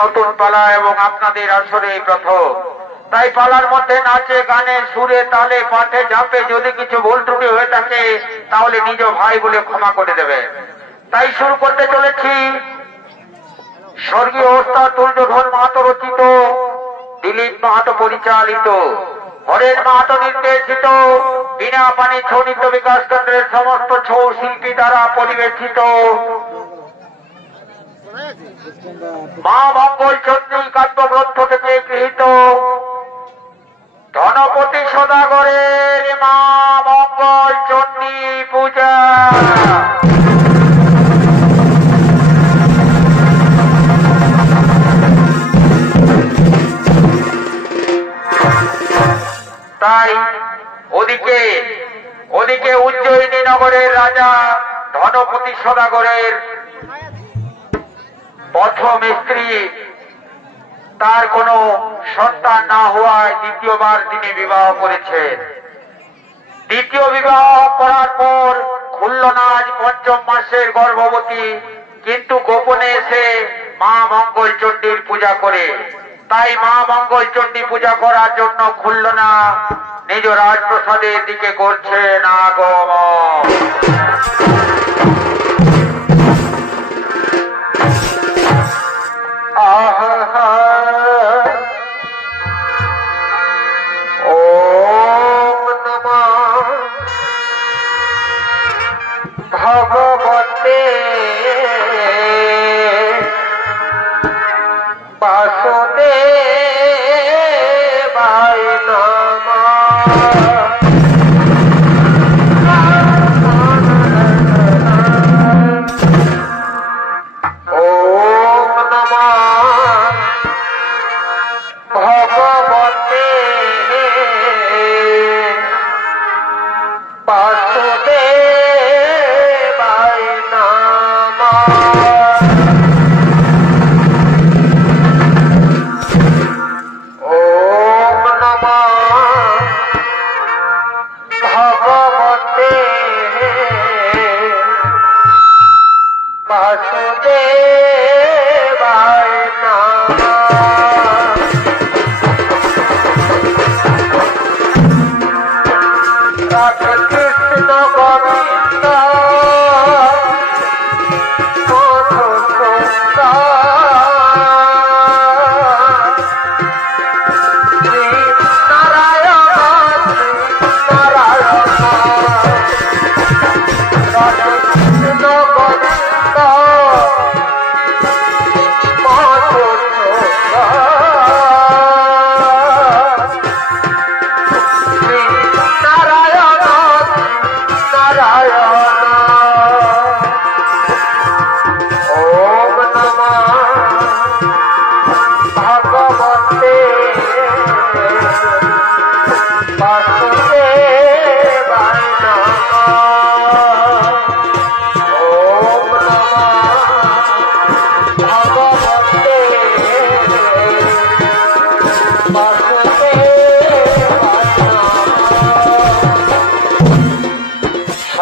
নতুন পালা এবং আপনাদের আসরে প্রথম, তাই পালার মধ্যে নাচে গানে সুরে তালে পাঠে ঝাঁপে যদি কিছু ভুল ত্রুটি হয়ে থাকে তাহলে নিজ ভাই বলে ক্ষমা করে দেবে। তাই শুরু করতে চলেছি স্বর্গীয় ওস্তাদ তুলজোধন মাহাতো রচিত, দিলীপ মাহাতো পরিচালিত, হরেন মাহাতো নির্দেশিত, বিনা পানি ছৌ নৃত্য বিকাশ কেন্দ্রের সমস্ত ছৌ শিল্পী দ্বারা পরিবেশিত মা মঙ্গল চন্ডী কাব্যগ্রন্থ থেকে গৃহীত ধনপতি সদাগরের মা মঙ্গল চন্ডী পূজা। তাই ওদিকে উজ্জয়িনী নগরের রাজা ধনপতি সদাগরের প্রথম স্ত্রী, তার কোনো সন্তান না হওয়ায় দ্বিতীয়বার তিনি বিবাহ করেছেন। দ্বিতীয় বিবাহ করার পর খুলল না আজ পঞ্চম মাসের গর্ভবতী, কিন্তু গোপনে এসে মা মঙ্গল চণ্ডীর পূজা করে। তাই মা মঙ্গল চণ্ডী পূজা করার জন্য খুলল না নিজ রাজপ্রসাদের দিকে করছেন আগমন। ওম নমঃ ভগবতে বাসুদেবায় নমঃ।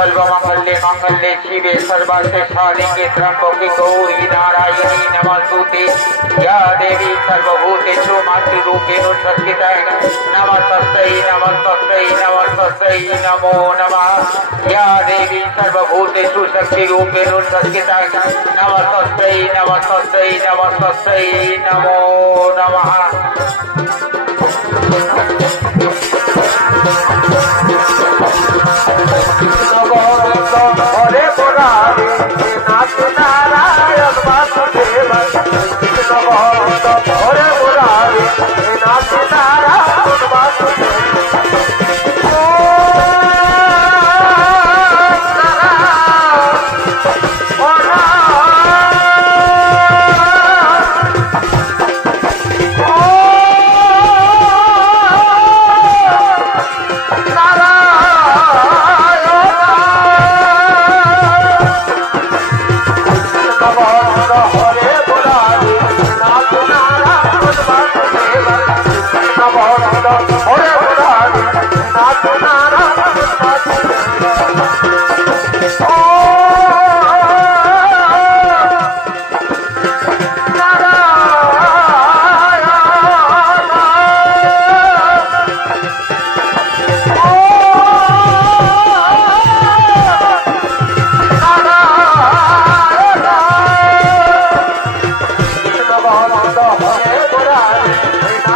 सर्वमंगले शिवे सर्वार्थे साधिके त्र्यंबके गौरी नारायणी नमोस्तुते। या देवी सर्वभूतेषु मातृरूपेण संस्थिता नमस्तस्यै नमस्तस्यै नमस्तस्यै नमो नमः। या देवी सर्वभूतेषु शक्तिरूपेण संस्थिता नमस्तस्यै नमस्तस्यै नमस्तस्यै नमो नमः। हरे मुरारी नाथ नारायण वासुदेव, हरे मुरारी नाथ नारायण वासुदेव।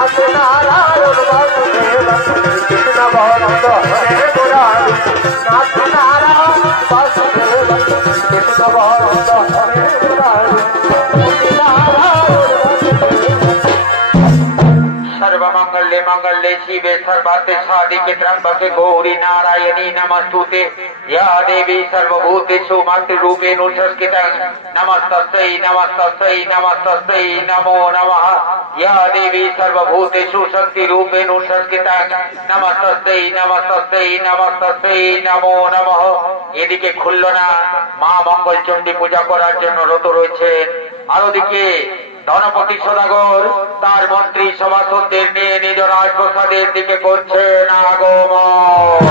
नाथ नारायण वासुदेव कृष्ण भक्त हरे मुरारी नाथ नारायण वासुदेव कृष्ण भक्त हरे मुरारी सर्वमंगले मंगले शिवे सर्वार्थे साधिके त्र्यंबके गौरी नारायणी नमस्तुते या देवी सर्वभूतेषु मातृरूपेण संस्कृतं नमस्तस्यै नमस्तस्यै नमस्तस्यै नमो नमः या देवी सर्वभूतेषु शक्तिरूपेण संस्कृतं नमस्तस्यै नमस्तस्यै नमस्तस्यै नमो नमः এদিকে খুলল না মা মঙ্গল চণ্ডী পূজা করার জন্য রত রয়েছেন আর ওদিকে ধনপতি সদাগর তার মন্ত্রী সভাসদদের নিয়ে নিজ রাজপ্রাসাদের দিকে করছেন আগমন।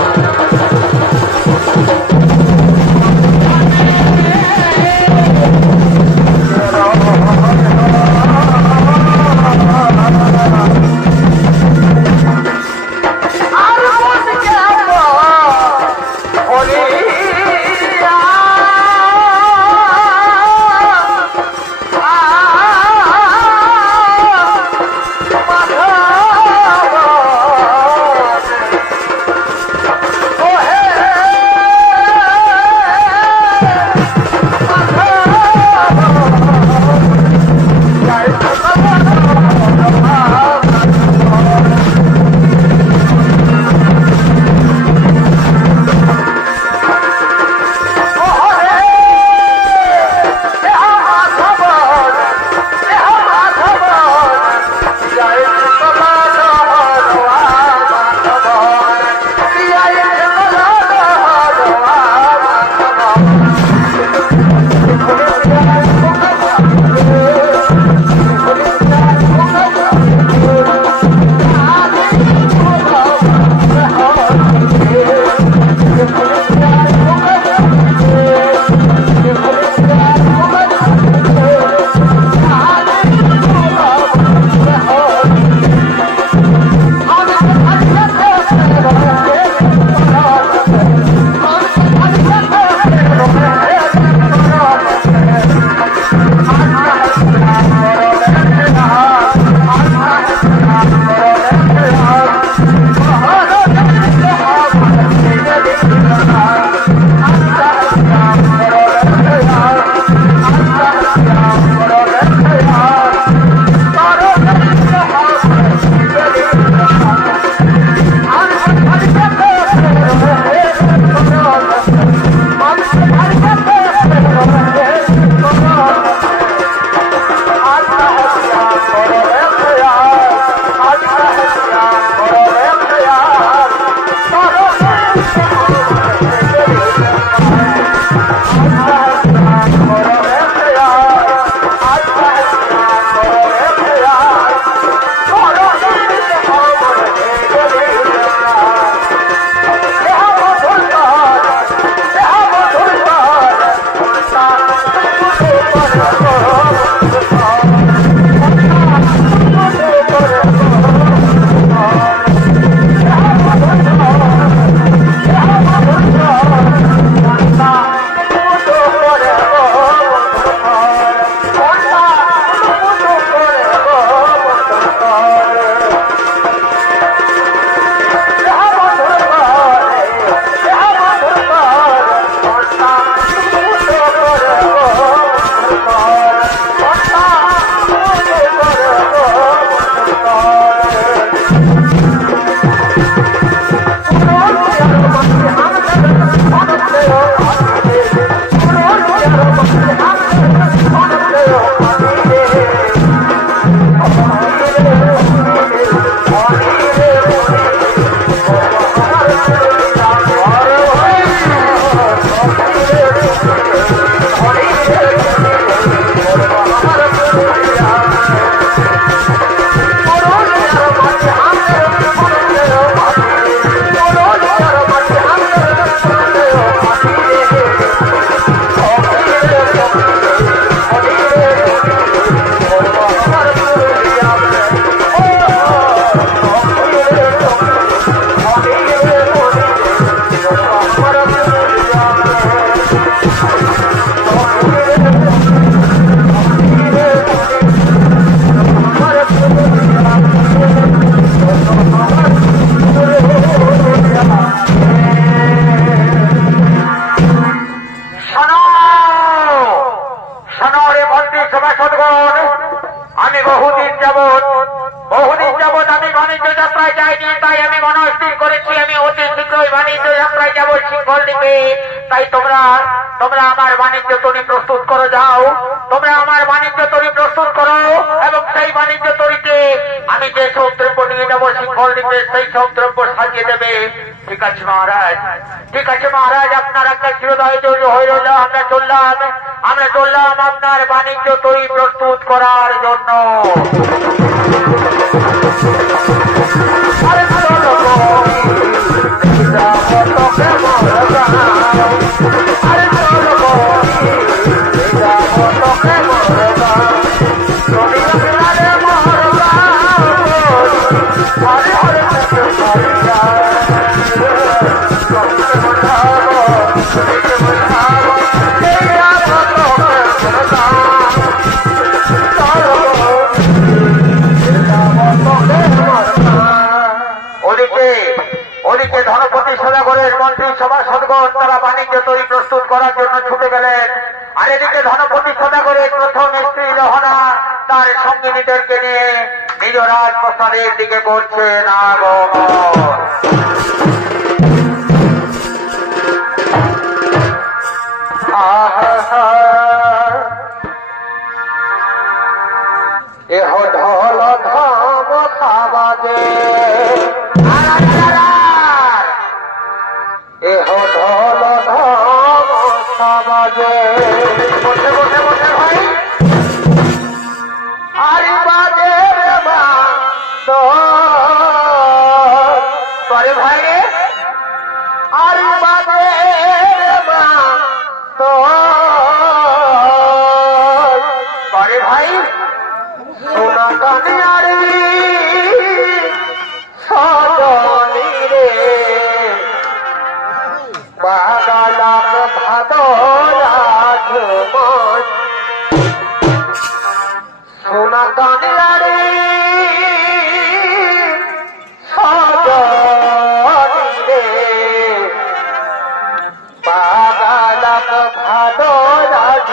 Oh, hey! আমি বহুদিন যাবৎ আমি বাণিজ্য যাত্রায় যাইনি, তাই আমি মনস্থির করেছি আমি অতি শীঘ্রই বাণিজ্য যাত্রায় যাব সিংহল দ্বীপে। তাই তোমরা আমার বাণিজ্য তরী প্রস্তুত করে যাও, তোমরা আমার বাণিজ্য তরী প্রস্তুত করো এবং সেই বাণিজ্য তরীতে আমি যে সব দ্রব্য নিয়ে যাবো সিংহল দ্বীপে সেই সব দ্রব্য সাজিয়ে দেবে। ঠিক আছে মহারাজ, ঠিক আছে মহারাজ, আপনার একটা চিরদয় হয়ে রইল। আমরা চললাম আপনার বাণিজ্য তরী প্রস্তুত করার জন্য। ওদিকে ধনপতি সদাগরের মন্ত্রী সভাসদগণ তারা বাণিজ্য তরী প্রস্তুত করার জন্য ছুটে গেলেন। আর এদিকে ধনপতি সদাগরের প্রথম স্ত্রী লহনা তার সঙ্গিনীদেরকে নিয়ে নিজ রাজপ্রসাদের দিকে করছেন আগমন। এহ ঢল ধাম খাবাদে, এহ ঢল ধাম খাবাদে, বসে বসে বসে ভাই আরি বাজে রে মা করে ভাই রে আরি বাজে রে মা করে ভাই সোনা কানিয়ারি সজনী রে বাগালাম ভাদরাজ মন সোনা কানিয়ারি সজনী রে বাগালাম ভাদরাজ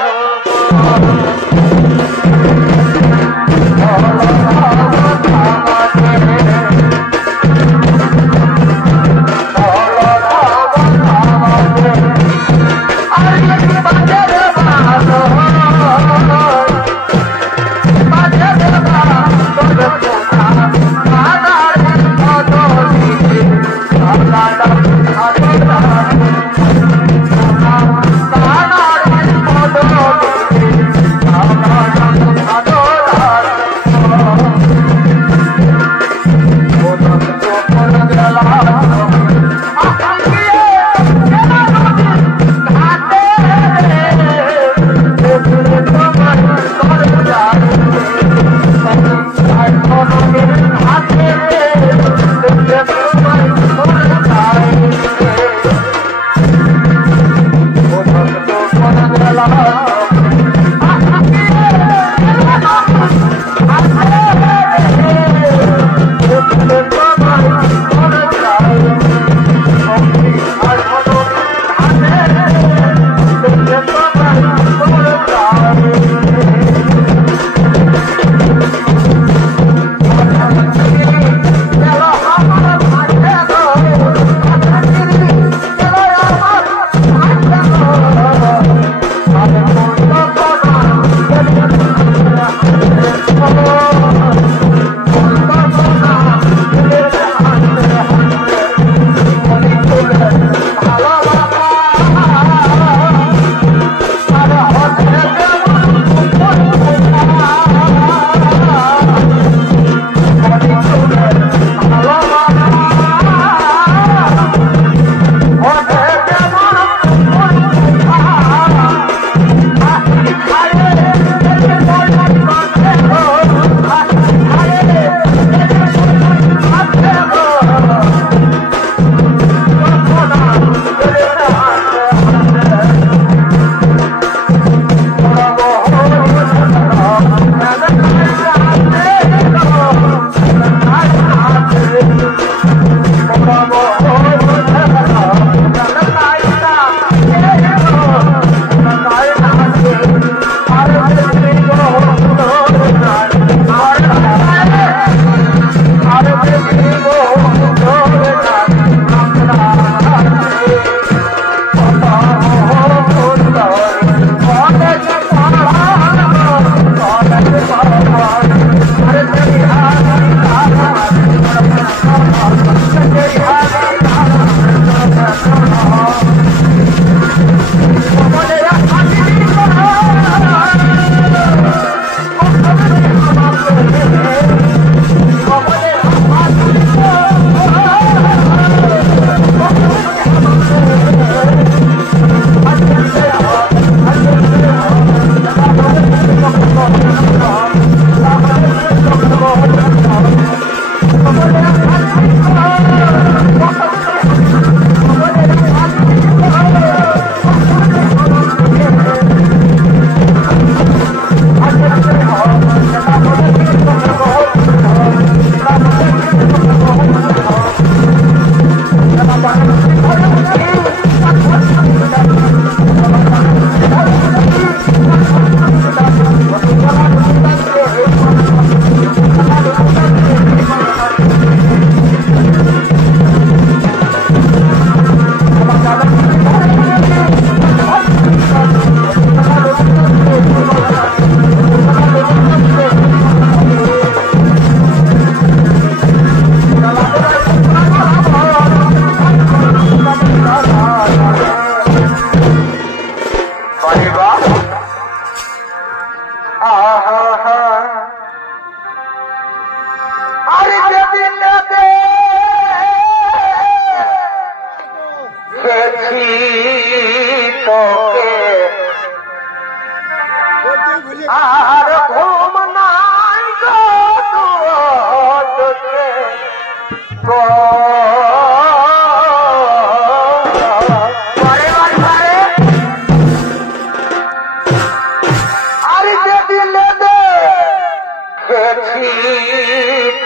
আরে যে দিলে দেখেছি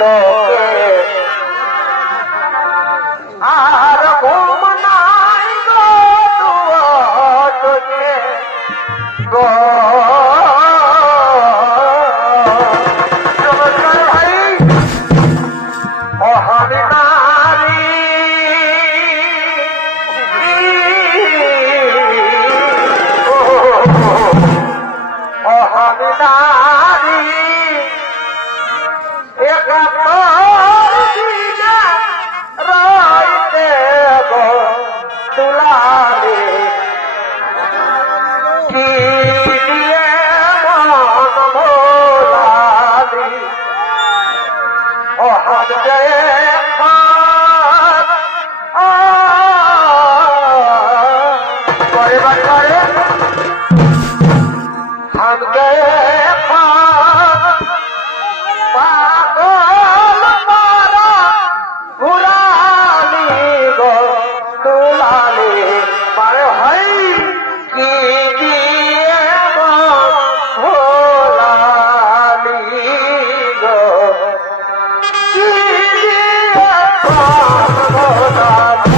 তোকে আর ঘুম নাই গো তোকে গো নমস্কার ভাই অহামি নারী অহামি নারী একাত্তর দিনে রইতে গো তুলারে কি দিয়ে মন ভোলালি অহাম জয় করে বাড়ি हम गए पागल मारा भुलाली गो दुलाली पर हई की दिए गो भोलाली गो की दिए गो भोलाली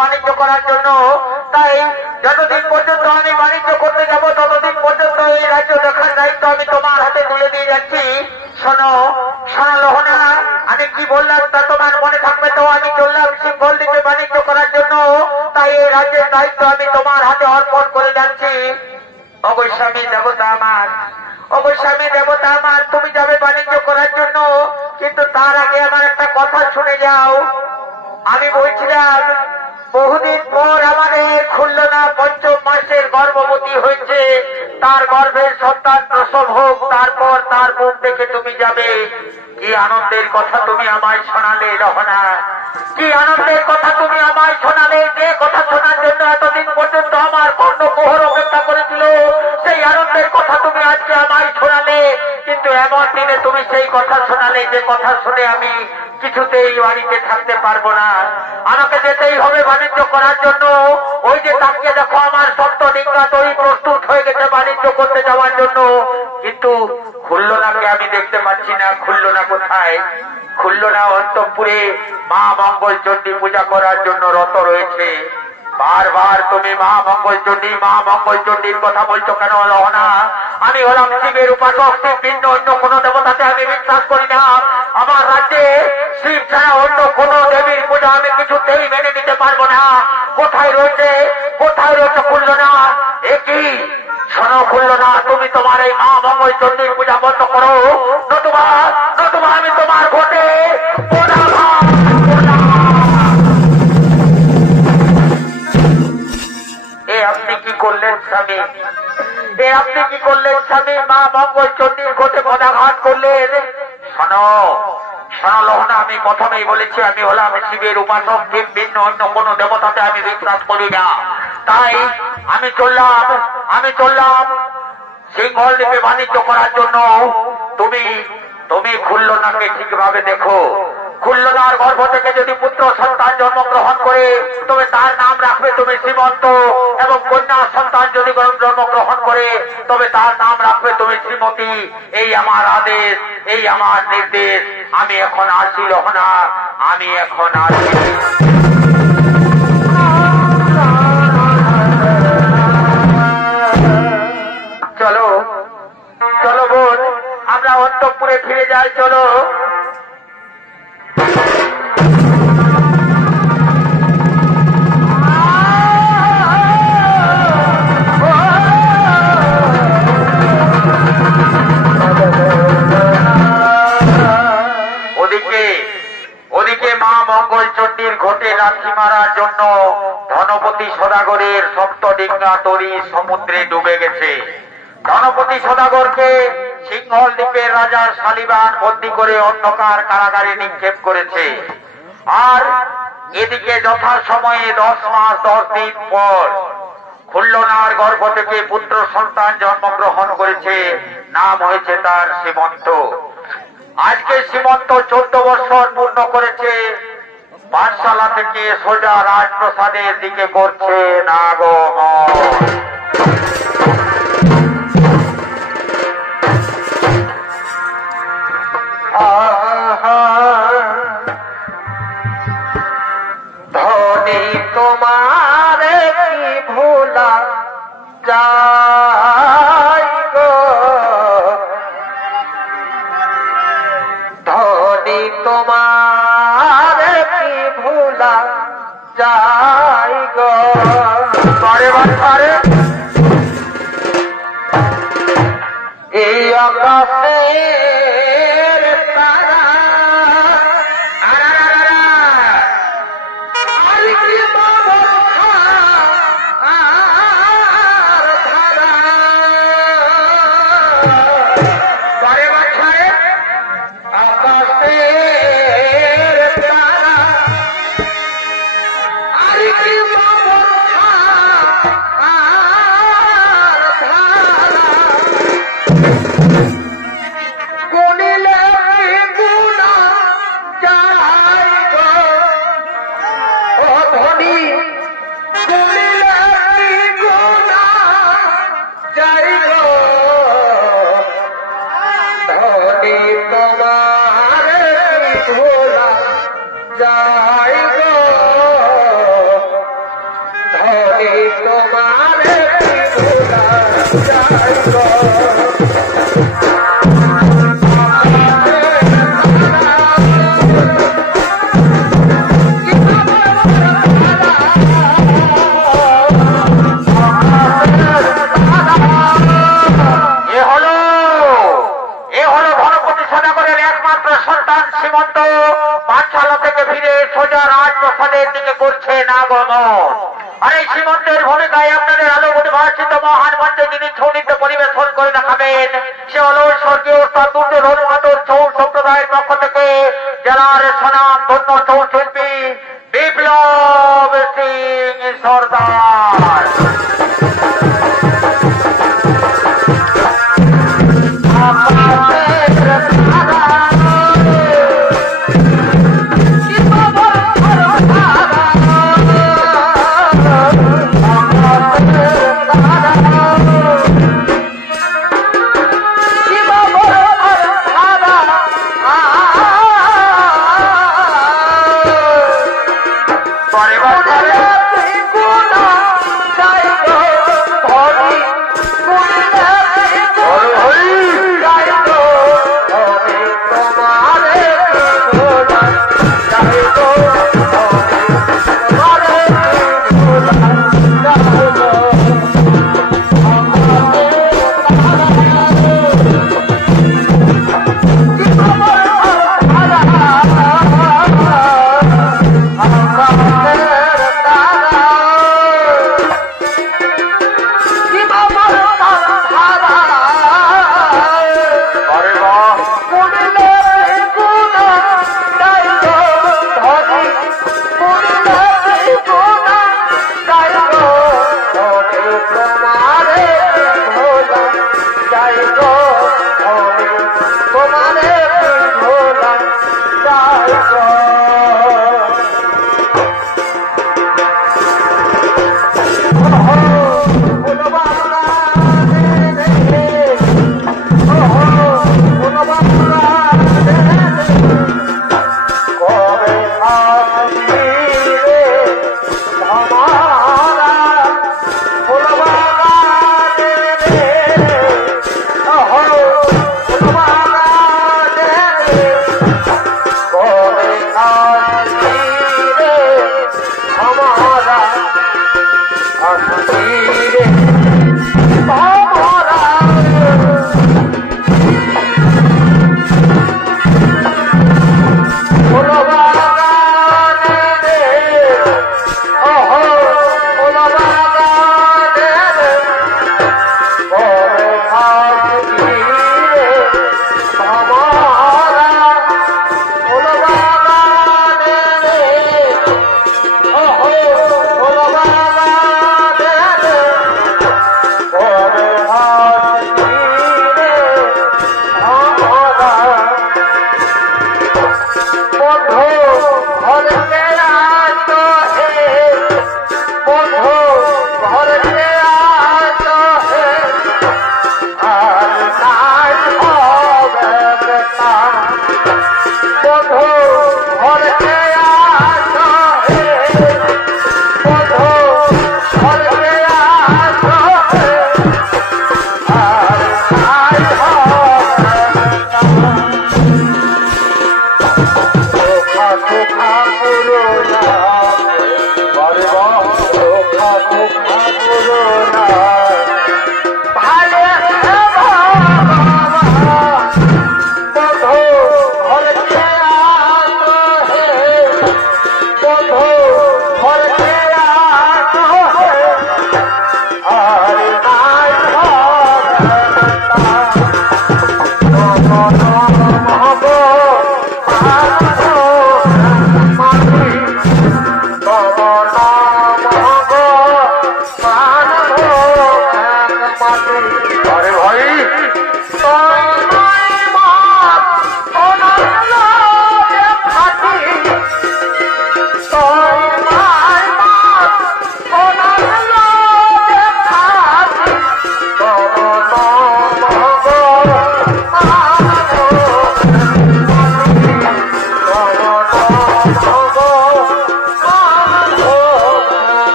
বাণিজ্য করার জন্য। তাই যতদিন পর্যন্ত আমি বাণিজ্য করতে যাব ততদিন পর্যন্ত এই রাজ্য দেখার দায়িত্ব আমি তোমার হাতে তুলে দিয়ে যাচ্ছি। শোনো শোনো লোহনা, আমি কি বললাম তা তোমার মনে থাকবে তো? আমি চললাম সিংহল দ্বীপে বাণিজ্য করার জন্য, তাই এই রাজ্যের দায়িত্ব আমি তোমার হাতে অর্পণ করে যাচ্ছি। অবশ্যই দেবতা আমার, অবশ্যই দেবতা আমার, তুমি যাবে বাণিজ্য করার জন্য, কিন্তু তার আগে আমার একটা কথা শুনে যাও। আমি বলছিলাম বহুদিন পর আমাদের খুলনা পঞ্চম মাসের গর্ভবতী হয়েছে, তার গর্ভের সন্তান প্রসব হোক, তারপর তার মুখ দেখে তুমি যাবে। কি আনন্দের কথা তুমি আমায় শোনালে রহনা, কি আনন্দের কথা তুমি আমায় শোনালে। যে কথা শোনার জন্য এতদিন পর্যন্ত আমার কর্ণকোহর অপেক্ষা করেছিল, সেই আনন্দের কথা তুমি আজকে আমায় শোনালে। কিন্তু এমন দিনে তুমি সেই কথা শোনালে যে কথা শুনে আমি কিছুতেই বাড়িতে থাকতে পারবো না, আমাকে যেতেই হবে বাণিজ্য করার জন্য। ওই যে তাকে দেখো, আমার সপ্ত ডিঙ্গা তৈরি প্রস্তুত হয়ে গেছে বাণিজ্য করতে যাওয়ার জন্য, কিন্তু খুল্লনাকে আমি দেখতে পাচ্ছি না। খুল্লনা কোথায়? খুল্লনা অন্তঃপুরে মা মঙ্গল চণ্ডী পূজা করার জন্য রত রয়েছে। বারবার তুমি মা মঙ্গল চণ্ডীর কথা বলছো কেন লহনা? আমি হলাম শিবের উপাসক, শিব ভিন্ন অন্য কোন দেবতাতে আমি বিশ্বাস করি না। আমার রাজ্যে শিব ছাড়া অন্য কোন দেবীর পূজা আমি কিছুতেই মেনে নিতে পারবো না। কোথায় রয়েছে খুল্লনা? একই শোনো খুল্লনা, তুমি তোমার এই মা মঙ্গল চণ্ডীর পূজা বন্ধ করো, নতুবা আমি তোমার ঘটে আপনি কি করলেন স্বামী? আপনি কি করলেন স্বামী? মা মঙ্গল চণ্ডীর ঘটে পদাঘাত করলেন। শোনো লহনা, আমি প্রথমেই বলেছি আমি হলাম শিবের উপাসক, শিব ভিন্ন অন্য কোন দেবতাতে আমি বিশ্বাস করি না। তাই আমি চললাম সিংহল দ্বীপে বাণিজ্য করার জন্য। তুমি খুল্লনাকে ঠিকভাবে দেখো। খুল্লনার গর্ভ থেকে যদি পুত্র সন্তান জন্মগ্রহণ করে তবে তার নাম রাখবে তুমি শ্রীমন্ত, এবং কন্যা সন্তান যদি জন্মগ্রহণ করে তবে তার নাম রাখবে তুমি শ্রীমতী। এই আমার আদেশ, এই আমার নির্দেশ। আমি এখন আসি লহনা, আমি এখন আসি। চলো বোন, আমরা অন্তঃপুরে ফিরে যাই। চলো। ওদিকে মা মঙ্গল চণ্ডীর ঘটে লাথি মারার জন্য ধনপতি সদাগরের সপ্তডিঙ্গা তরী সমুদ্রে ডুবে গেছে। ধনপতি সদাগরকে সিংহল দ্বীপের রাজার শালিবান বন্দী করে অন্ধকার কারাগারে নিক্ষেপ করেছে। আর এদিকে যথাসময়ে 10 মাস 10 দিন পর খুল্লনার গর্ভ থেকে পুত্র সন্তান জন্মগ্রহণ করেছে। নাম হয়েছে তার সীমন্ত। আজকে সীমন্ত 14 বছর পূর্ণ করেছে। পাঠশালা থেকে সোজা রাজপ্রসাদের দিকে করছে নাগমন। ধনী তোমার কি ভোলা যায় গো, ধনী তোমার কি ভোলা যায় গো। এই আকাশে পাঠশালা থেকে ফিরে সোজা রাজপ্রসাদের দিকে করছে নাগমন। আর এই সীমন্তের ভূমিকায় আপনাদের আলো পরিভাষিত মহান মঞ্চে যিনি ছৌ নৃত্য পরিবেশন করে দেখাবেন সে হল স্বর্গীয় দুর্যোধন মাতর ছৌ সম্প্রদায়ের পক্ষ থেকে জেলার সুনাম ধন্য ছৌ শিল্পী বিপ্লব সিং সর্দার। Hare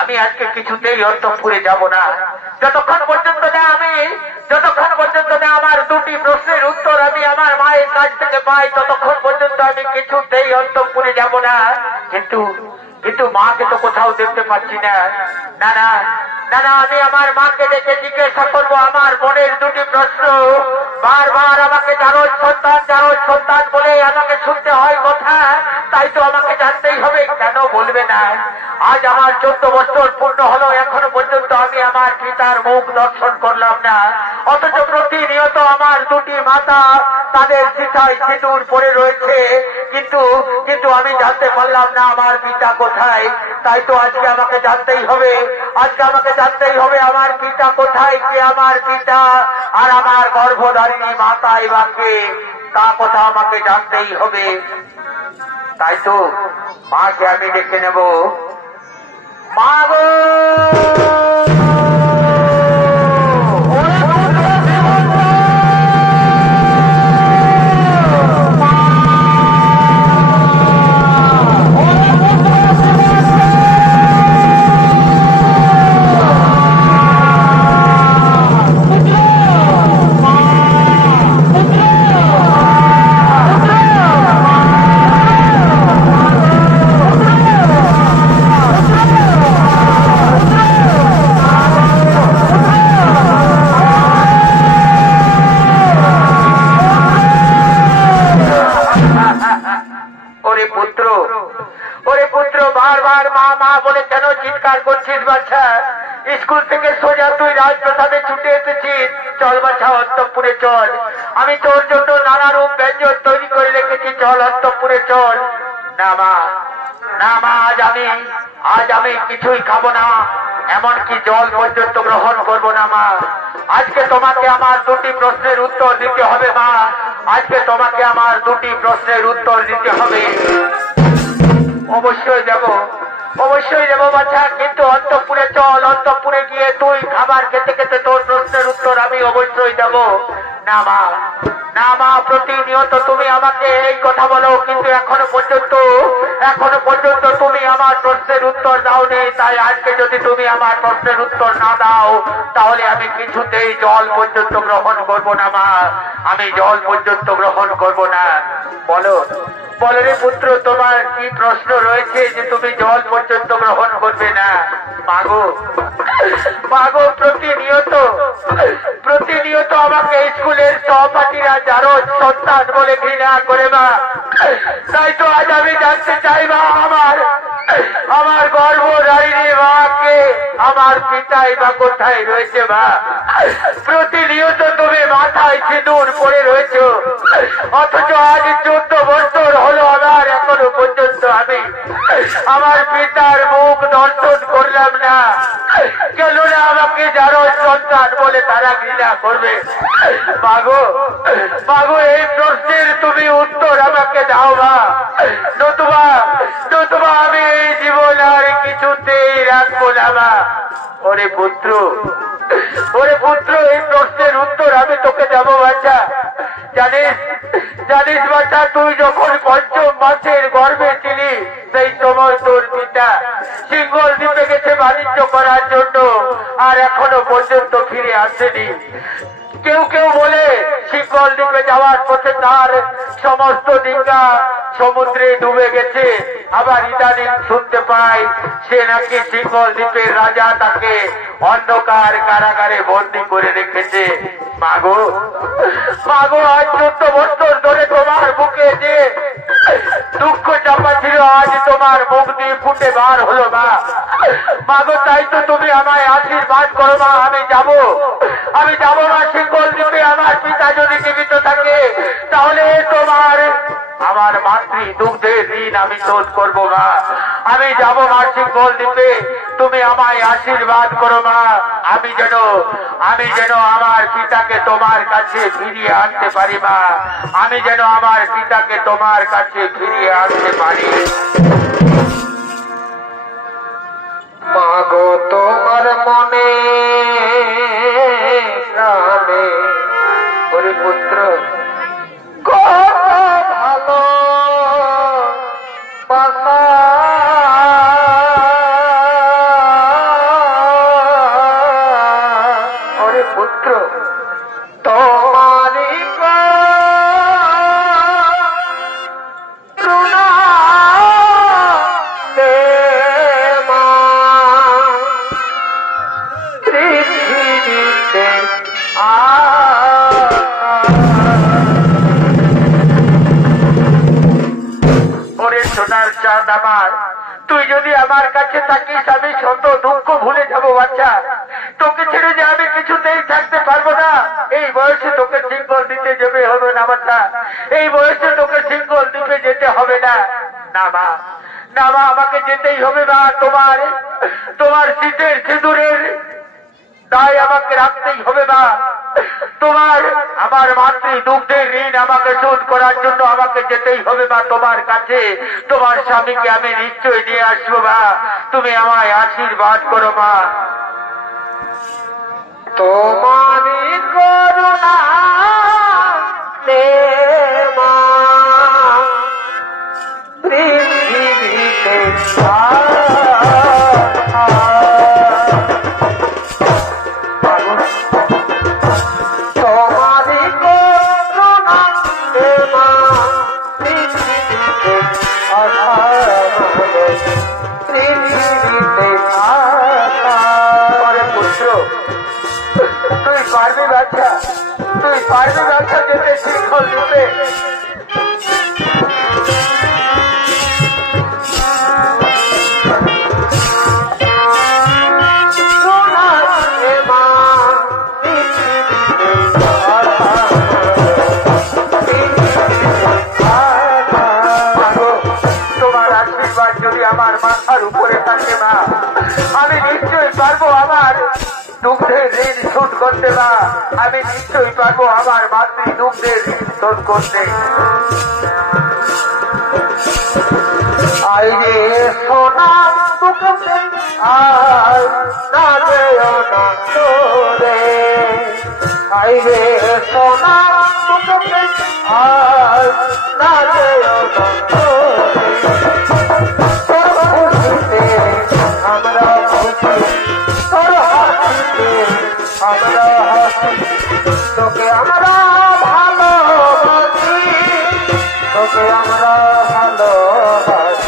আমি আজকে কিছুতেই অন্তঃপুরে যাব না যতক্ষণ পর্যন্ত না আমার দুটি প্রশ্নের উত্তর আমি আমার মায়ের কাছ থেকে পাই ততক্ষণ পর্যন্ত আমি কিছুতেই অন্তঃপুরে যাব না। কিন্তু মাকে তো কোথাও দেখতে পাচ্ছি না। না না না না, আমি আমার মাকে ডেকে জিজ্ঞাসা করবো আমার মনের দুটি প্রশ্ন। বারবার আমাকে জারজ সন্তান বলে আমাকে শুনতে হয় কথা, তাই তো আমাকে জানতেই হবে। কেন বলবে না? আজ আমার 14 বছর পূর্ণ হলো, এখনো পর্যন্ত আমি আমার পিতার মুখ দর্শন করলাম না, অথচ প্রতিনিয়ত আমার দুটি মাতা তাদের চিতায় সিঁদুর পড়ে রয়েছে, কিন্তু আমি জানতে পারলাম না আমার পিতা কোথায়। তাই তো আজকে আমাকে জানতেই হবে, আমার পিতা কোথায়, কে আমার পিতা, আর আমার গর্ভধারিণী মাতাই বা কে, তা কথা আমাকে জানতেই হবে। তাই তো মাকে আমি ডেকে নেব। মা গো, স্কুল থেকে সোজা তুই রাজপ্রসাদে ছুটে এসেছিস। চল বাছা অন্তঃপুরে চল, আমি তোর জন্য নানা রূপ ব্যঞ্জন তৈরি করে রেখেছি, চল অন্তঃপুরে চল। না মা, না মা, আজ আমি কিছুই খাবো না, এমনকি জল পর্যন্ত গ্রহণ করবো না মা। আজকে তোমাকে আমার দুটি প্রশ্নের উত্তর দিতে হবে মা, আজকে তোমাকে আমার দুটি প্রশ্নের উত্তর দিতে হবে। অবশ্যই দেবো বাচ্চা, কিন্তু অন্তঃপুরে চল, অন্তঃপুরে গিয়ে তুই খাবার খেতে খেতে তোর প্রশ্নের উত্তর আমি অবশ্যই দেবো। না মা, না মা, প্রতিনিয়ত তুমি আমাকে এই কথা বলো, কিন্তু এখনো পর্যন্ত তুমি আমার প্রশ্নের উত্তর দাওনি। তাই আজকে যদি তুমি আমার প্রশ্নের উত্তর না দাও, তাহলে আমি কিছুতেই জল পর্যন্ত গ্রহণ করবো না মা, আমি জল পর্যন্ত গ্রহণ করবো না। বলো রে পুত্র, তোমার কি প্রশ্ন রয়েছে যে তুমি জল পর্যন্ত গ্রহণ করবে না? মাগো, প্রতিনিয়ত আমাকে স্কুলের সহপাঠীরা যারো সন্তান বলে ঘৃণা করে মা। তাই তো আজ আমি জানতে চাই মা, আমার গর্ভধারিণী মাকে আমার পিতাই বা কোথায় রয়েছে মা? প্রতিনিয়ত তুমি মাথায় সিঁদুর পরে রয়েছ, অথচ আজ 14 বছর হলো আমার এখনো পর্যন্ত আমি আমার পিতার মুখ দর্শন করলাম না। কেন না আমাকে যারো সন্তান বলে তারা ঘৃণা করবে? মাগো, এই প্রশ্নের তুমি উত্তর আমাকে দাও মা, নতুবা আমি এই জীবন আর কিছুতেই রাখবো না মা। ওরে পুত্র, এই প্রশ্নের উত্তর আমি তোকে দেবো বাচ্চা। জানিস বাচ্চা, তুই যখন 5ম মাসের গর্ভে ছিলি, সেই সময় তোর পিতা সিঙ্গল দ্বীপে গেছে বাণিজ্য করার জন্য, আর এখনো পর্যন্ত ফিরে আসেনি। কেউ বলে সিঙ্গল দ্বীপে যাওয়ার পথে তার সমস্ত ডিঙ্গা সমুদ্রে ডুবে গেছে। আবার ইদানিং শুনতে পাই সে নাকি সিঙ্গল দ্বীপের রাজা তাকে অন্ধকার কারাগারে বন্দী করে রেখেছে। মাগো, আজ 14 বছর ধরে তোমার বুকে যে দুঃখ চাপা ছিল, আজ তোমার মুখ দিয়ে ফুটে বার হলো মা। মাগো, তাই তো তুমি আমায় আশীর্বাদ করো মা, আমি যাবো মা সিঙ্গল দ্বীপে। আমার পিতা যদি জীবিত থাকে, তাহলে আমার মাতৃ দুগ্ধের ঋণ আমি শোধ করবো মা। আমি যাবো মা সিঙ্গল দ্বীপে, তুমি আমায় আশীর্বাদ করো মা। আমি যেন আমার পিতাকে তোমার কাছে ফিরিয়ে আনতে পারি মা, আমি যেন আমার পিতাকে তোমার কাছে ফিরিয়ে আনতে পারি। মাগো, তোমার মনে প্রাণে ওরে পুত্র কত ভালো বাসা, ওরে পুত্র তোমারি সোনার চাঁদ আমার, তুই যদি আমার কাছে থাকিস আমি শত দুঃখ ভুলে যাবো বাচ্চা। তোকে ছেড়ে যে আমি কিছুতেই থাকতে পারবো না। এই বয়সে তোকে সিঙ্গল দ্বীপে যেতে হবে না বাচ্চা, এই বয়সে তোকে সিঙ্গল দ্বীপে যেতে হবে না। না মা, আমাকে যেতেই হবে মা। তোমার শীতের সিঁদুরের দায় আমাকে রাখতেই হবে মা। তোমার আমার মাতৃ দুগ্ধের ঋণ আমাকে শোধ করার জন্য আমাকে যেতেই হবে মা তোমার কাছে। তোমার স্বামীকে আমি নিশ্চয়ই নিয়ে আসবো মা, তুমি আমায় আশীর্বাদ করো মা। তোমারই করুণা মা পৃথিবীতে তোমারই করুণা মা পৃথিবীতে পৃথিবীতে পুত্র তুই পারবি বাচ্চা, তুই পারবি বাচ্চা যেতে শৃঙ্খল রূপে। তোমার আশীর্বাদ যদি আমার মাথার উপরে থাকে মা, আমি নিশ্চয়ই পারবো আমার দুগ্ধের ঋণ শোধ করতে মা, আমি নিশ্চয়ই পারবো আমার মাতৃ দুগ্ধের ঋণ শোধ করতে। আইরে সোনা বুকতে আর না যেও না তোরে, আইরে সোনা বুকতে আর না যেও না তোরে, তোর খুশিতে আমরা খুশি, তোর হাসিতে আমরা হাসি, তোকে আমরা ভালোবাসি, তোকে আমরা ভালোবাসি।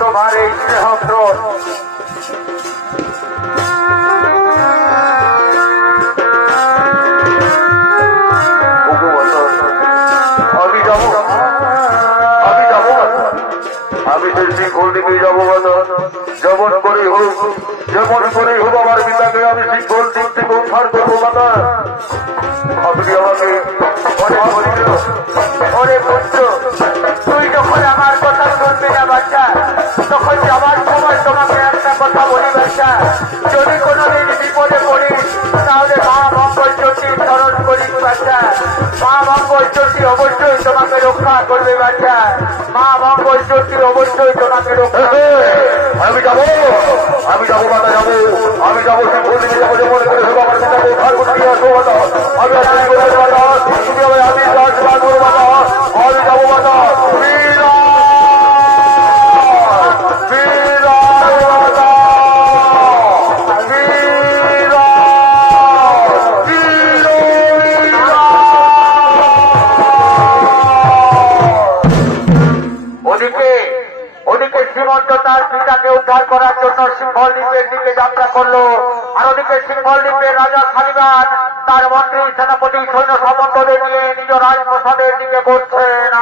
তোমার এই স্নেহদ্রোণ আমি যাবো, আমি সেই শৃঙ্খল দিকে যাবো বাবা, যেমন করে হোক আমার পিতাকে আমি শৃঙ্খল দিক থেকে উদ্ধার করবো বাবা। আপনি আমাকে ওরে পুত্র, তুই যখন আমার কথা শুনবি না বাচ্চা, তখন যাওয়ার সময় তোমাকে একটা কথা বলি বাচ্চা, যদি কোনোদিন বিপদে পড়িস তাহলে মা মঙ্গল চণ্ডী স্মরণ করিস বাচ্চা। মা মঙ্গল চণ্ডী অবশ্যই তোমাকে রক্ষা করবে বাচ্চা, মা মঙ্গল চণ্ডী অবশ্যই তোমাকে রক্ষা করবে। আমি যাবো বাবা, যাবো, আমি যাবো শৃঙ্খল দিকে যাবো, যেমন করে হোক আমার পিতাকে উদ্ধার করে নিয়ে আসবো বাবা। আমি আশীর্বাদ করবো বাবা, আমি যাবো বাবা। ওদিকে শ্রীমন্ত তার পিতাকে উদ্ধার করার জন্য সিংহল দ্বীপের দিকে যাত্রা করলো, আর ওদিকে সিংহল দ্বীপের রাজা খালিবান তার মন্ত্রী সেনাপতি সৈন্য সামন্তদের নিয়ে নিজ রাজপ্রসাদের দিকে করছেন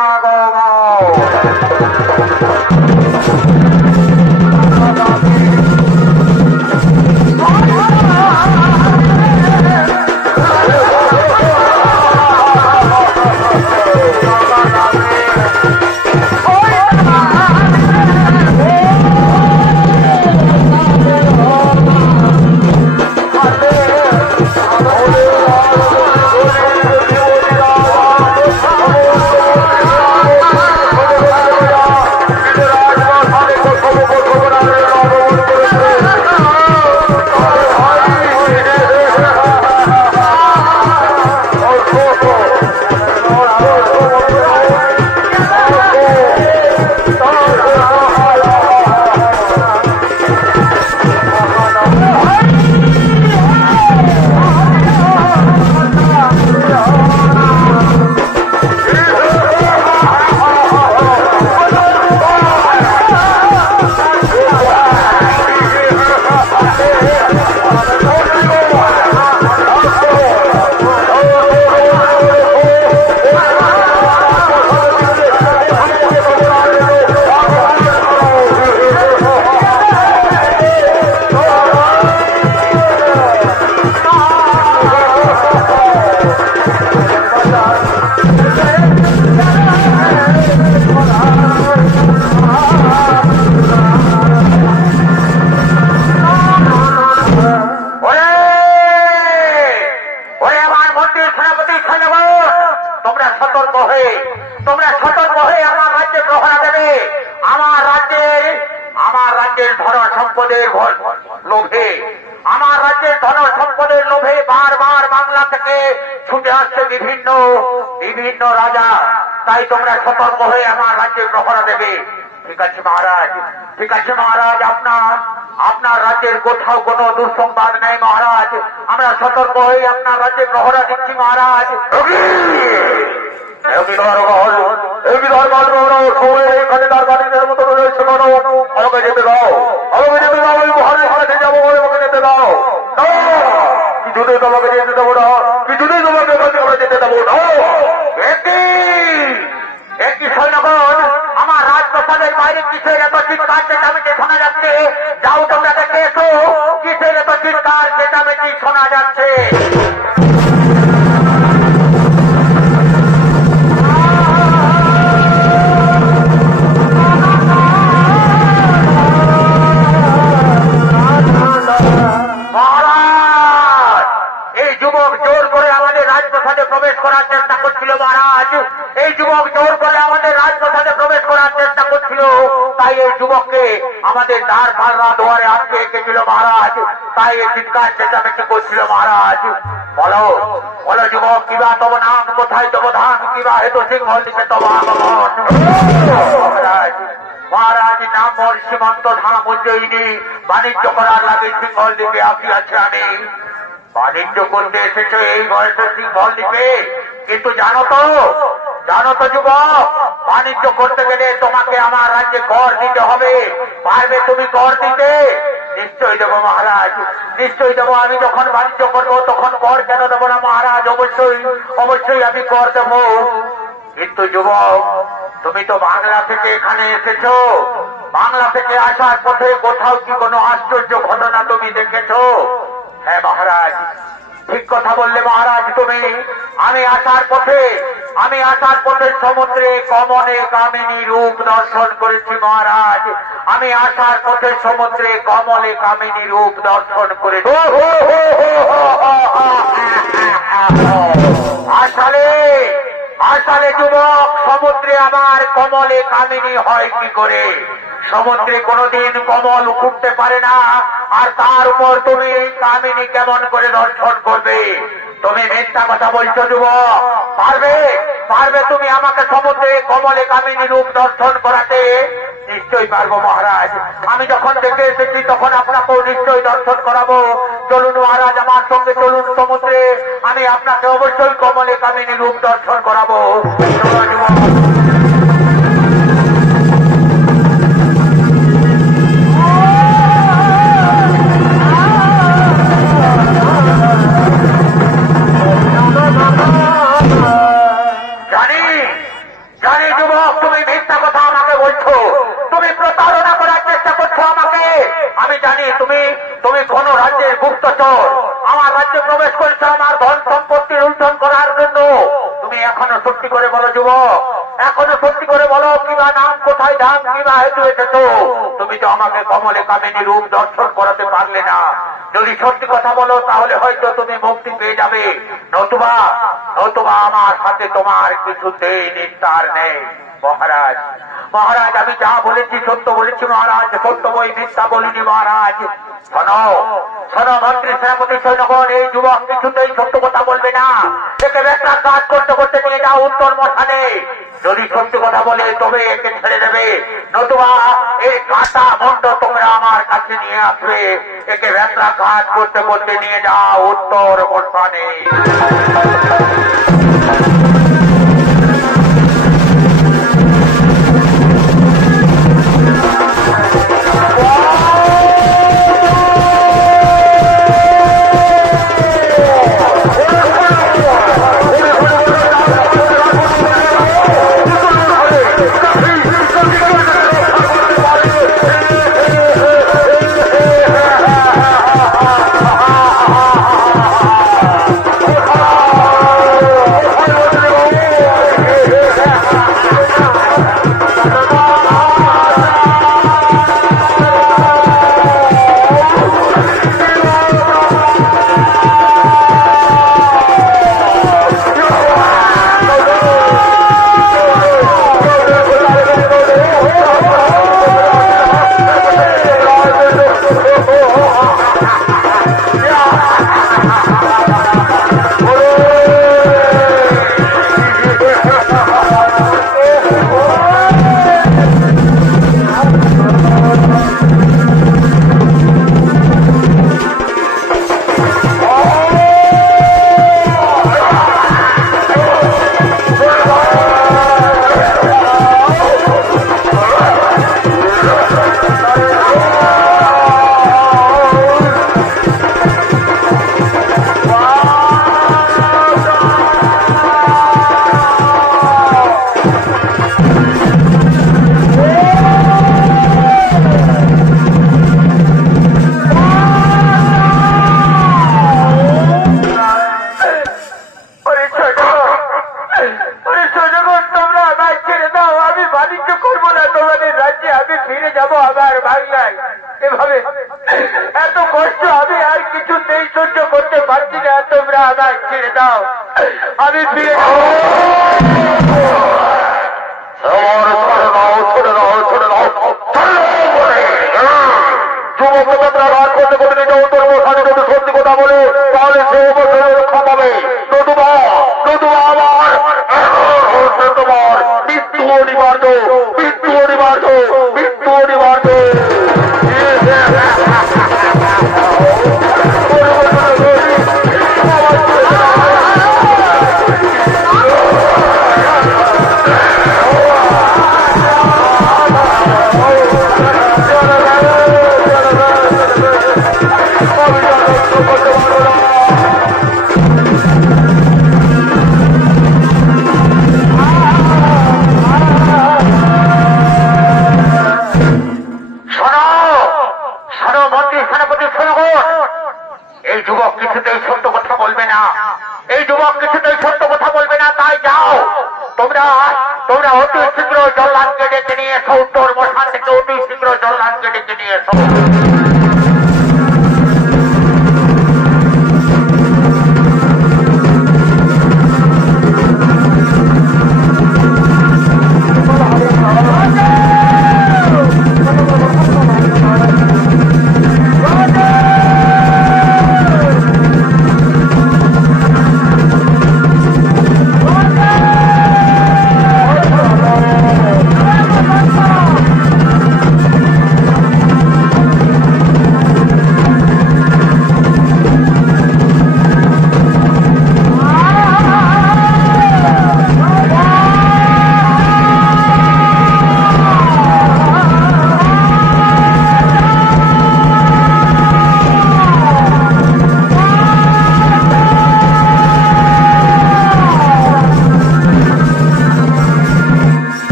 হয়ে আমার রাজ্যে প্রহরা দেবে। আমার রাজ্যের ধন সম্পদের লোভে, আমার রাজ্যের ধন সম্পদের লোভে বারবার বাংলা থেকে ছুটে আসছে বিভিন্ন রাজা। তাই তোমরা সতর্ক হয়ে আমার রাজ্যে প্রহরা দেবে। ঠিক আছে মহারাজ, ঠিক আছে মহারাজ, আপনার রাজ্যের কোথাও কোনো দুঃসংবাদ নেই মহারাজ। আমরা সতর্ক হয়ে আপনার রাজ্যে প্রহরা দিচ্ছি মহারাজ। এখানে তার বাড়িদের মতো রয়েছে, আমাকে যেতে দাও, আমাকে যেতে দাও, আমি মহারাজের কাছে যাবো, আমাকে যেতে দাও। কিছুতেই তোমাকে যেতে দেবো না, কিছুতেই তোমাকে আমরা যেতে দেবো না। একটি সৈন্যগণ, আমার রাজপ্রাসাদের বাইরে কিসের এত চিৎকার চেঁচামেচি শোনা যাচ্ছে? যাও তোমরা দেখে এসো, কিসের এত চিৎকার চেঁচামেচি শোনা যাচ্ছে। প্রবেশ করার চেষ্টা করছিল মহারাজ, এই যুবক জোর করে আমাদের রাজপ্রাসাদে প্রবেশ করার চেষ্টা করছিল। তাই এই যুবককে আমাদের দ্বার ভাড়া দুয়ারে আটকে রেখেছিল মহারাজ। তাই এই চিৎকার চেঁচামেচি করছিল মহারাজ। বলো বলো যুবক, কিবা তব নাম, কোথায় তব ধাম, কিবা হেতু সিংহ দিকে তব আগমন। মহারাজ নাম মোর সীমন্ত ধাম উজ্জয়িনী, বাণিজ্য করার লাগে সিংহল দ্বীপে আসিয়াছে আমি। বাণিজ্য করতে এসেছো এই বয়সে সিংহল দ্বীপে, কিন্তু জানো তো যুবক, বাণিজ্য করতে গেলে তোমাকে আমার রাজ্যে কর দিতে হবে। পারবে তুমি কর দিতে? নিশ্চয়ই দেবো মহারাজ, নিশ্চয়ই দেবো। আমি যখন বাণিজ্য করবো তখন কর কেন দেবো না মহারাজ? অবশ্যই আমি কর দেবো। কিন্তু যুবক, তুমি তো বাংলা থেকে এখানে এসেছো, বাংলা থেকে আসার পথে কোথাও কি কোনো আশ্চর্য ঘটনা তুমি দেখেছো? হ্যাঁ মহারাজ, ঠিক কথা বললে মহারাজ তুমি। আমি আসার পথে সমুদ্রে কমলে কামিনী রূপ দর্শন করেছি মহারাজ। আমি আসার পথে সমুদ্রে কমলে কামিনী রূপ দর্শন করেছি। আসলে যুবক, সমুদ্রে আমার কমলে কামিনী হয় কি করে? সমুদ্রে কোনদিন কমল উঠতে পারে না, আর তার উপর তুমি কামিনী কেমন করে দর্শন করবে? তুমি মিথ্যা কথা বলছো যুবক। পারবে তুমি আমাকে সমুদ্রে কমলে কামিনী রূপ দর্শন করাতে? নিশ্চয়ই পারবো মহারাজ। আমি যখন দেখে এসেছি তখন আপনাকেও নিশ্চয়ই দর্শন করাবো। চলুন মহারাজ, আমার সঙ্গে চলুন সমুদ্রে, আমি আপনাকে অবশ্যই কমলে কামিনী রূপ দর্শন করাবো। জানি যুবক, তুমি মিথ্যা কথা আমাকে বলছো, তুমি প্রতারণা করার চেষ্টা করছো আমাকে। আমি জানি তুমি কোন রাজ্যের গুপ্তচর। আমার রাজ্যে প্রবেশ করেছো আমার ধন সম্পত্তি লুণ্ঠন করার জন্য। তুমি এখনো সত্যি করে বলো যুবক, এখনো সত্যি করে বলো, কিবা নাম, কোথায় ধাম, কিবা হেতু এসেছো? তুমি তো আমাকে কমলে কামিনী রূপ দর্শন করাতে পারলে না। যদি সত্যি কথা বলো তাহলে হয়তো তুমি মুক্তি পেয়ে যাবে, নতুবা আমার হাতে তোমার কিছুতেই নিস্তার নেই। মহারাজ, আমি যা বলেছি সত্য বলেছি মহারাজ, সত্য বই মিথ্যা বলিনি মহারাজ। শোনো মন্ত্রী, সেনাপতি, সৈন্যগণ, এই যুবক কিছুতেই সত্য কথা বলবে না। একে ব্যবসা কাজ করতে করতে নিয়ে যাও উত্তর মশানে। যদি সত্যি কথা বলে তবে একে ছেড়ে দেবে, নতুবা এই কাঁটা মন্ড তোমরা আমার কাছে নিয়ে আসবে। একে ব্যবসা কাজ করতে করতে নিয়ে যাও উত্তর মশানে।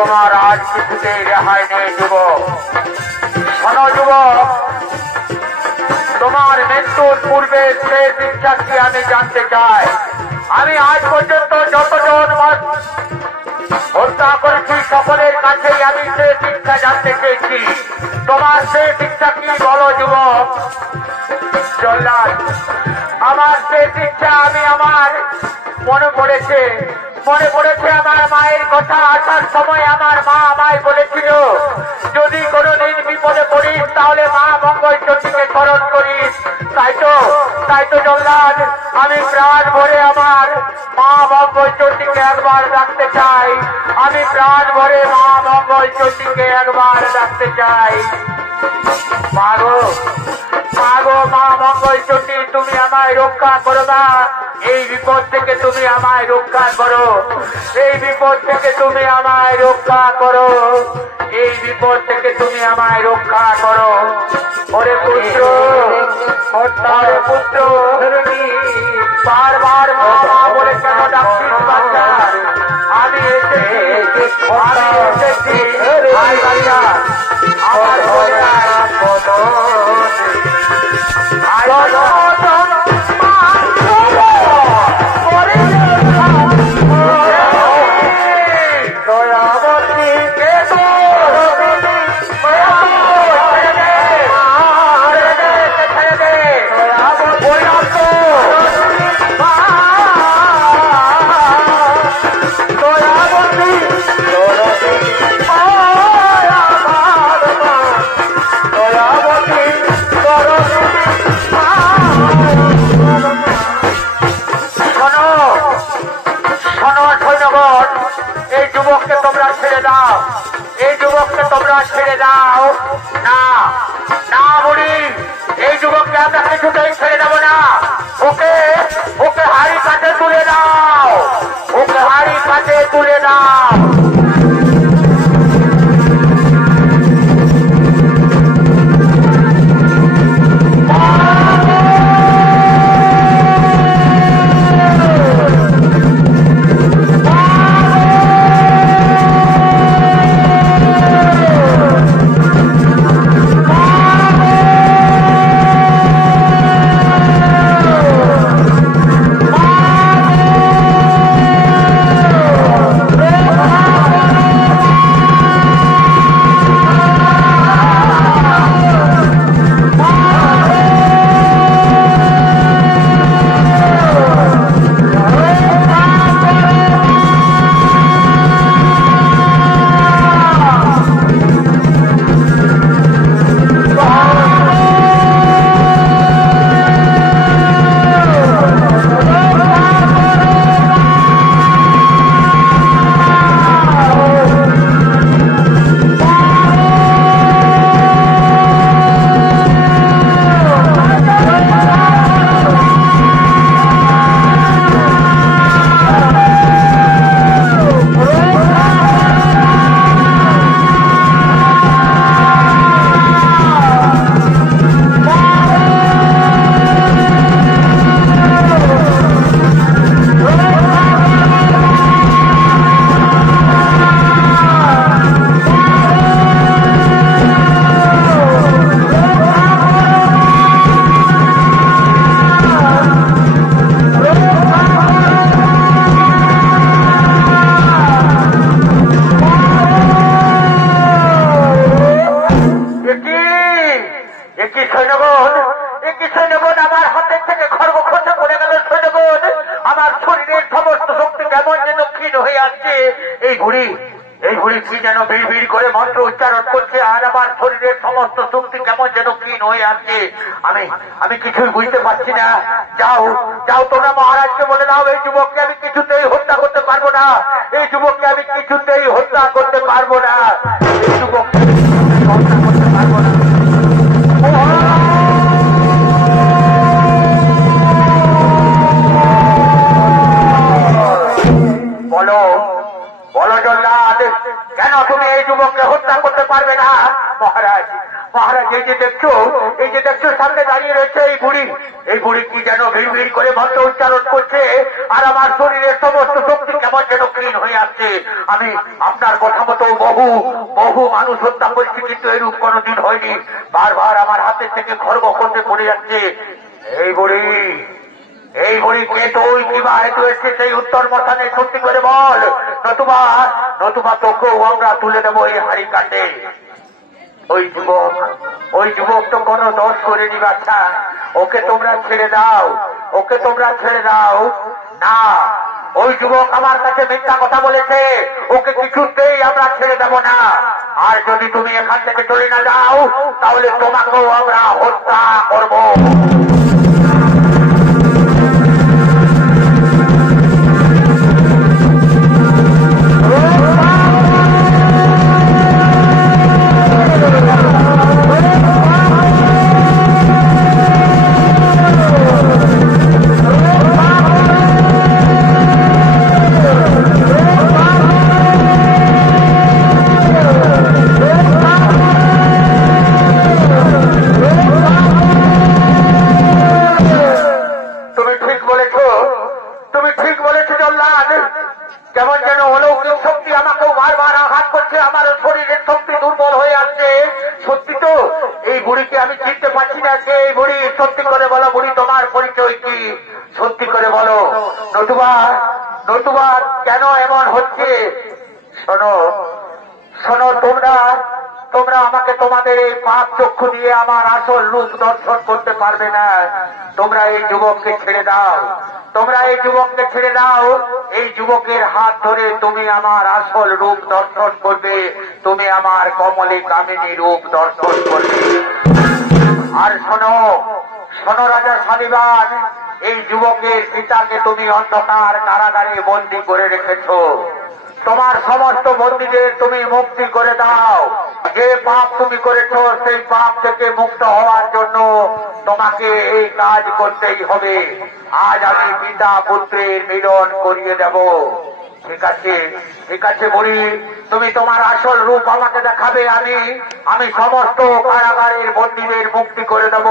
তোমার আজ কিছুতেই রেহাই নেই যুবক। শোনো যুবক, তোমার মৃত্যুর পূর্বে শেষ ইচ্ছা কি আমি জানতে চাই। আমি আজ পর্যন্ত যতজন হত্যা করেছি সকলের কাছেই আমি শেষ ইচ্ছা জানতে চেয়েছি। তোমার শেষ ইচ্ছা কি বলো যুবক? জল্লাদ, আমার শেষ ইচ্ছা আমার মনে পড়েছে আমার মায়ের কথা। আসার সময় আমার মা আমায় বলেছিল, যদি কোনোদিন বিপদে পড়িস তাহলে মা মঙ্গল চণ্ডীকে স্মরণ করিস। তাই তো জল্লাদ, আমি প্রাণ ভরে আমার মা মঙ্গল চণ্ডীকে একবার ডাকতে চাই। আমি প্রাণ ভরে মা মঙ্গল চণ্ডীকে একবার ডাকতে চাই। মাগো মা মঙ্গল চণ্ডী, তুমি আমায় রক্ষা করো না। এই বিপদ থেকে তুমি আমায় রক্ষা করো। এই বিপদ থেকে তুমি আমায় রক্ষা করো। এই বিপদ থেকে তুমি আমায় রক্ষা করো। ওরে পুত্র, বারবার মা মা বলে কেন ডাকছিস বাচ্চা? আমি এসেছি আমার ছেড়ে দাও। না না বুড়ি, এই যুবককে আমরা কিছুতেই ছেড়ে দেবো না। ওকে হাড়ি কাছে তুলে দাও। ওকে হাড়ি কাছে তুলে দাও। আমি কিছুই বুঝতে পারছি না। যাও তোমরা মহারাজকে বলে দাও, এই যুবককে আমি কিছুতেই হত্যা করতে পারবো না। এই যুবককে আমি কিছুতেই হত্যা করতে পারবো না। এই যুবককে হত্যা করতে পারবো না। বলো জল্লাদ, কেন তুমি এই যুবককে হত্যা করতে পারবে না? মহারাজ, এই যে দেখছো সামনে দাঁড়িয়ে রয়েছে এই বুড়ি কি যেন ভিড় ভিড় করে মন্ত্র উচ্চারণ করছে, আর আমার শরীরের সমস্ত শক্তি কেমন যেন যেন ক্ষীণ হয়ে আসছে। আমি আপনার কথা মতো বহু বহু মানুষ হত্যা করছি, কিন্তু এরূপ কোনোদিন হয়নি। বারবার আমার হাতের থেকে খর্ব করতে পড়ে যাচ্ছে। এই বুড়ি কে তুই, কিবা হেতু এসছে সেই উত্তর মশানে সত্যি করে বল, নতুবা তোকেও আমরা তুলে দেবো এই হাড়ি কাটে। ওই যুবক তো কোনো দোষ করেনি বাচ্চা, ওকে তোমরা ছেড়ে দাও। না, ওই যুবক আমার কাছে মিথ্যা কথা বলেছে, ওকে কিছুতেই আমরা ছেড়ে দেব না। আর যদি তুমি এখান থেকে চলে না যাও তাহলে তোমাকেও আমরা হত্যা করব। কেমন যেন অলৌকিক শক্তি আমাকেও বারবার আঘাত করছে, আমার শরীরের শক্তি দুর্বল হয়ে আসছে। সত্যি তো এই বুড়িকে আমি চিনতে পারছি না। কে এই বুড়ি? সত্যি করে বলো বুড়ি, তোমার পরিচয় কি? সত্যি করে বলো, নতুবা কেন এমন হচ্ছে? শোনো, তোমরা আমাকে তোমাদের এই পাপ চক্ষু দিয়ে আমার আসল রূপ দর্শন করতে পারবে না। তোমরা এই যুবককে ছেড়ে দাও। এই যুবকের হাত ধরে তুমি আমার আসল রূপ দর্শন করবে, তুমি আমার কমলে কামিনী রূপ দর্শন করবে। আর শোনো রাজা শালিবান, এই যুবকের পিতাকে তুমি অন্ধকার কারাগারে বন্দী করে রেখেছো। তোমার সমস্ত বন্দীদের তুমি মুক্তি করে দাও। যে পাপ তুমি করেছো সেই পাপ থেকে মুক্ত হওয়ার জন্য তোমাকে এই কাজ করতেই হবে। আজ আমি পিতা পুত্রের মিলন করিয়ে দেব। ঠিক আছে বুড়ি, তুমি তোমার আসল রূপ আমাকে দেখাবে। আমি সমস্ত কারাগারের বন্দীদের মুক্তি করে দেব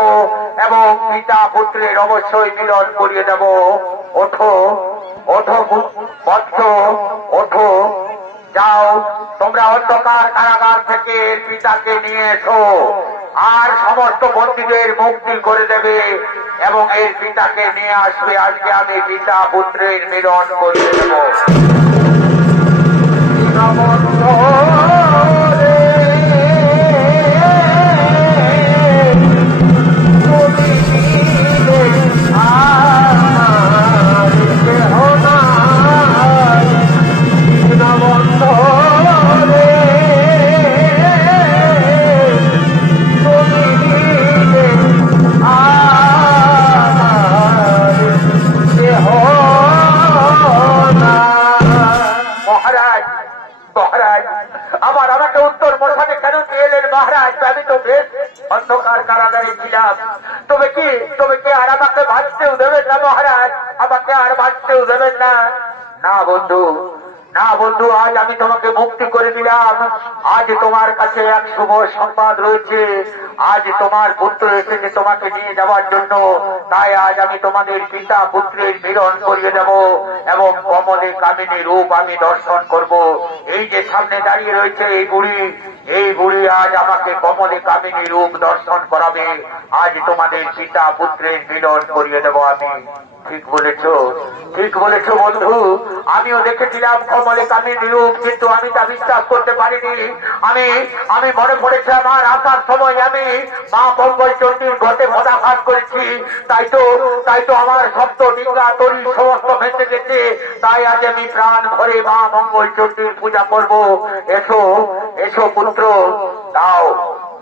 এবং পিতা পুত্রের অবশ্যই মিলন করিয়ে দেব। ওঠো বৎস, ওঠো, যাও, তোমরা অন্ধকার কারাগার থেকে পিতাকে নিয়ে এসো আর সমস্ত বন্দীদের মুক্তি করে দেবে এবং এর পিতাকে নিয়ে আসবে। আজকে আমি পিতা পুত্রের মিলন করিয়ে দেব। আমাকে উত্তর মশানে কেন নিয়ে এলেন মহারাজ? আমি তো বেশ অন্ধকার কারাগারে ছিলাম। তবে কি আর আমাকে বাঁচতেও দেবেন না মহারাজ? আমাকে আর বাঁচতেও দেবেন না? না বন্ধু, আজ আমি তোমাকে মুক্তি করে দিলাম। আজ তোমার কাছে এক শুভ সংবাদ রয়েছে। আজ তোমার পুত্র এসেছে তোমাকে নিয়ে যাওয়ার জন্য। তাই আজ আমি তোমাদের পিতা পুত্রের মিলন করিয়ে দেব এবং কমলে কামিনী রূপ আমি দর্শন করব। এই যে সামনে দাঁড়িয়ে রয়েছে এই বুড়ি আজ আমাকে কমলে কামিনী রূপ দর্শন করাবে। আজ তোমাদের পিতা পুত্রের মিলন করিয়ে দেব আমি। ঠিক বলেছ বন্ধু, আমিও দেখেছিলাম কমলে কামিনী রূপ, কিন্তু আমি তা বিশ্বাস করতে পারিনি। আমি মনে পড়েছে আমার আসার সময় আমি মা মঙ্গল চণ্ডীর ঘটে পদাঘাত করেছি। তাই তো আমার শব্দ ডিঙ্গা তরি সমস্ত ভেসে গেছে। তাই আজ আমি প্রাণ ভরে মা মঙ্গল চণ্ডীর পূজা করব। এসো পুত্র,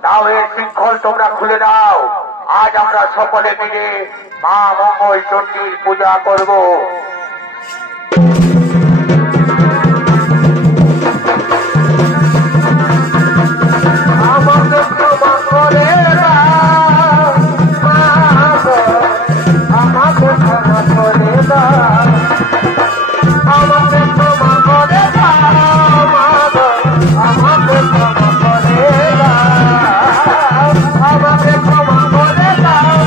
দাও এর শৃঙ্খল তোমরা খুলে দাও। আজ আমরা সকলে মিলে মা মঙ্গল চণ্ডীর পূজা করব। আমাকে ক্ষমা করে দাও, আমাকে ক্ষমা করে দাও, আমাকে ক্ষমা করে দাও, আমাকে ক্ষমা করে দাও, আমাকে ক্ষমা করে দাও,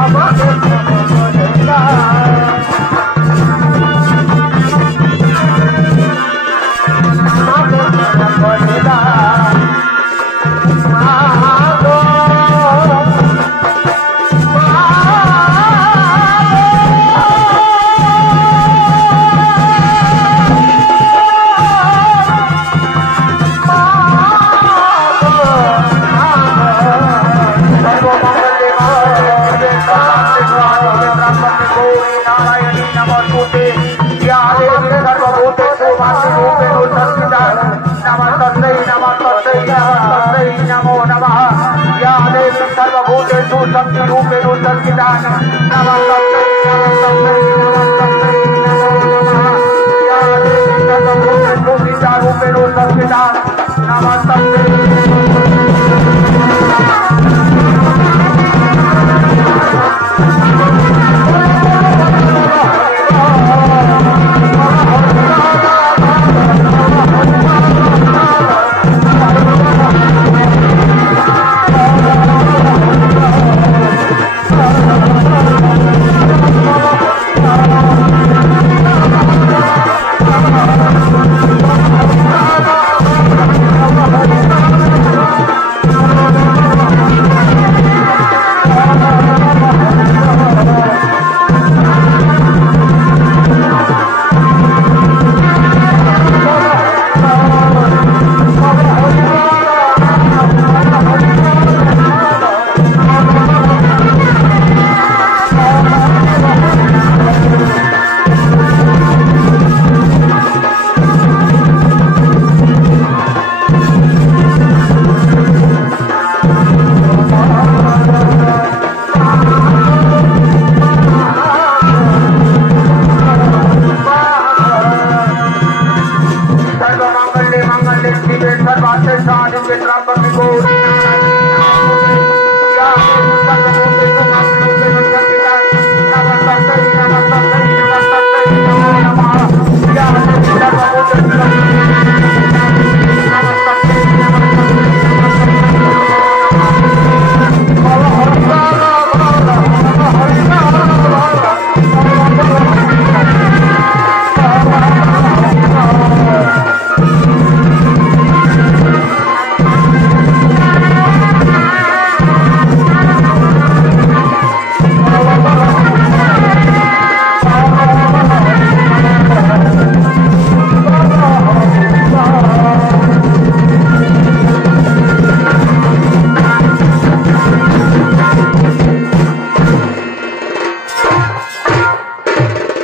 আমাকে ক্ষমা করে দাও। संस्कृता नमस्ते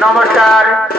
नमस्कार।